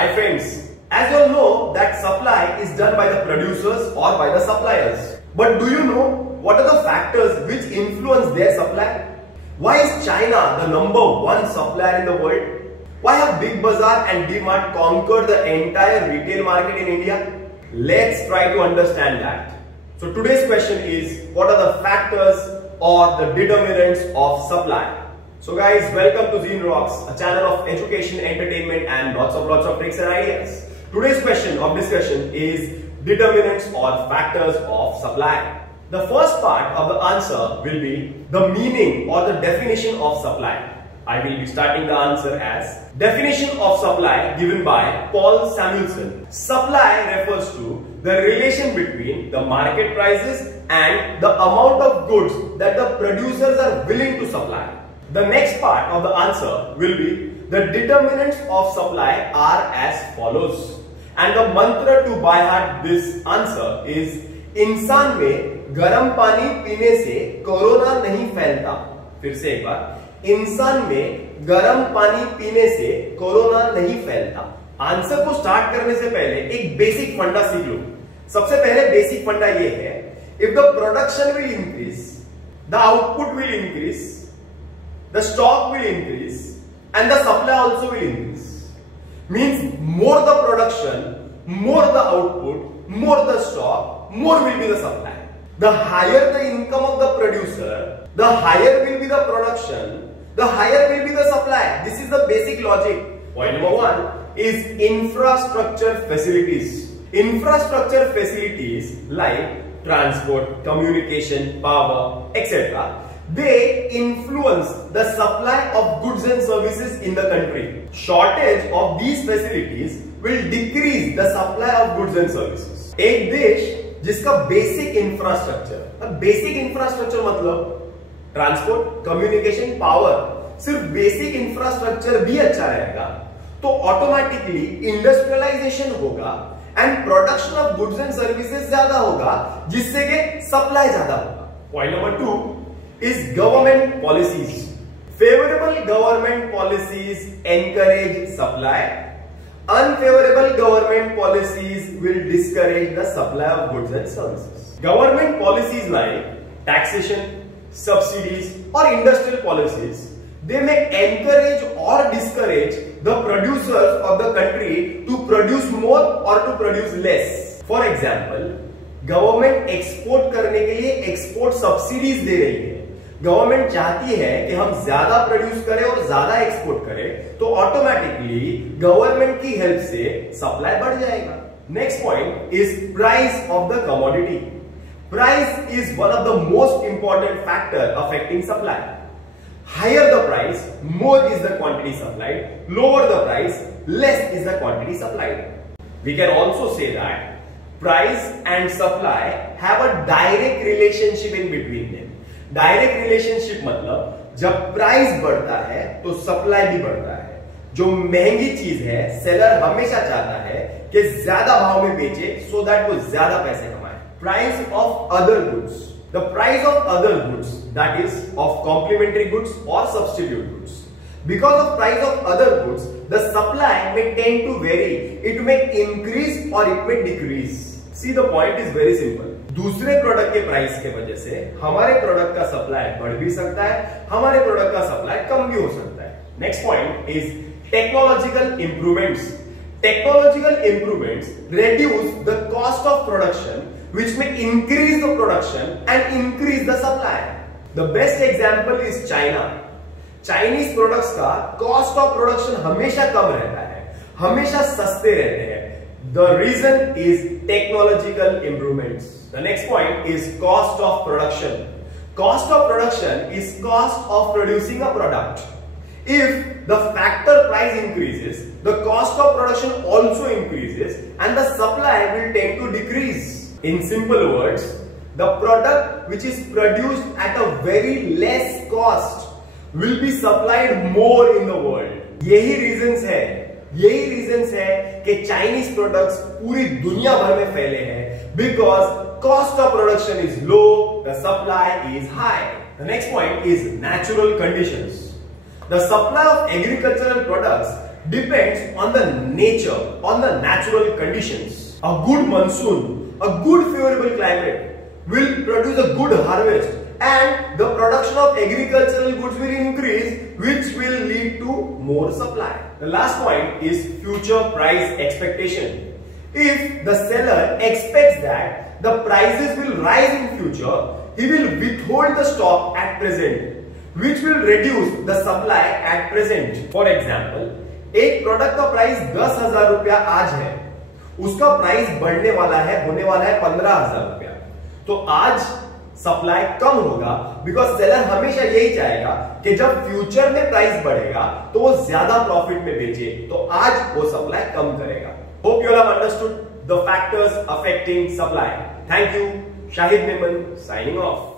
Hi friends, as you all know that supply is done by the producers or by the suppliers. But do you know what are the factors which influence their supply? Why is China the #1 supplier in the world? Why have Big Bazaar and DMart conquered the entire retail market in India? Let's try to understand that. So today's question is, what are the factors or the determinants of supply? So guys, welcome to Zine Rocks, a channel of education, entertainment and lots of tricks and ideas. Today's question of discussion is determinants or factors of supply. The first part of the answer will be the meaning or the definition of supply. I will be starting the answer as definition of supply given by Paul Samuelson. Supply refers to the relation between the market prices and the amount of goods that the producers are willing to supply. The next part of the answer will be the determinants of supply are as follows. And the mantra to by heart this answer is इंसान में गर्म पानी पीने से corona नहीं फैलता. फिर से एक बार, इंसान में गर्म पानी पीने से कोरोना नहीं फैलता. आंसर को स्टार्ट करने से पहले एक बेसिक फंडा सीख लो. सबसे पहले बेसिक फंडा ये है, if the production will increase, the output will increase, the stock will increase and the supply also will increase. Means more the production, more the output, more the stock, more will be the supply. The higher the income of the producer, the higher will be the production, the higher will be the supply. This is the basic logic. Point number 1 is infrastructure facilities. Infrastructure facilities like transport, communication, power, etc. They influence the supply of goods and services in the country. Shortage of these facilities will decrease the supply of goods and services. एक देश जिसका basic infrastructure मतलब transport, communication, power, सिर्फ basic infrastructure भी अच्छा रहेगा तो automatically industrialisation होगा and production of goods and services ज्यादा होगा, जिससे कि सप्लाई ज्यादा होगा. Point number 2 is government policies. Favorable government policies encourage supply. Unfavorable government policies will discourage the supply of goods and services. Government policies like taxation, subsidies or industrial policies, they may encourage or discourage the producers of the country to produce more or to produce less. For example, government export करने के लिए export subsidies दे रही है. Government चाहती है कि हम ज्यादा प्रोड्यूस करें और ज्यादा एक्सपोर्ट करें, तो ऑटोमेटिकली गवर्नमेंट की हेल्प से सप्लाई बढ़ जाएगा. Next point is price of the commodity. Price is one of the most important factor affecting supply. Higher the price, more is the quantity supplied. Lower the price, less is the quantity supplied. We can also say that price and supply have a direct relationship in between them. Direct relationship मतलब जब price बढ़ता है तो supply भी बढ़ता है. जो महंगी चीज है, सेलर हमेशा चाहता है कि ज्यादा भाव में बेचे सो दैट वो ज्यादा पैसे कमाए. Price of other goods, the price of other goods that is of complementary goods और substitute goods. Because of price of other goods the supply में टेंड टू वेरी. इट में इंक्रीज और it में decrease. See the point is very simple. दूसरे product के price के वजह से हमारे प्रोडक्ट का सप्लाई बढ़ भी सकता है, हमारे प्रोडक्ट का सप्लाई कम भी हो सकता है. Next point is technological improvements. Technological improvements reduce the cost of production, which may increase the production and increase the supply. The best example is China. Chinese products का कॉस्ट ऑफ प्रोडक्शन हमेशा कम रहता है, हमेशा सस्ते रहते हैं. The reason is technological improvements. The next point is cost of production. Cost of production is cost of producing a product. If the factor price increases, the cost of production also increases and the supply will tend to decrease. In simple words, the product which is produced at a very less cost will be supplied more in the world. यही reasons है कि Chinese products पूरी दुनिया भर में फैले हैं. Because cost of production is low, the supply is high. The next point is natural conditions. The supply of agricultural products depends on the nature, on the natural conditions. A good monsoon, a good favorable climate will produce a good harvest, and the production of agricultural goods will increase, which will lead to more supply. The last point is future price expectation. If the seller expects that the prices will rise in future, he will withhold the stock at present, which will reduce the supply at present. For example, एक product का price 10,000 रुपया आज है, उसका price बढ़ने वाला है, होने वाला है 15,000 रुपया। तो आज सप्लाई कम होगा, बिकॉज सेलर हमेशा यही चाहेगा कि जब फ्यूचर में प्राइस बढ़ेगा तो वो ज्यादा प्रॉफिट में बेचे, तो आज वो सप्लाई कम करेगा। Hope you have understood the factors affecting supply. Thank you. Shahid Memon signing off.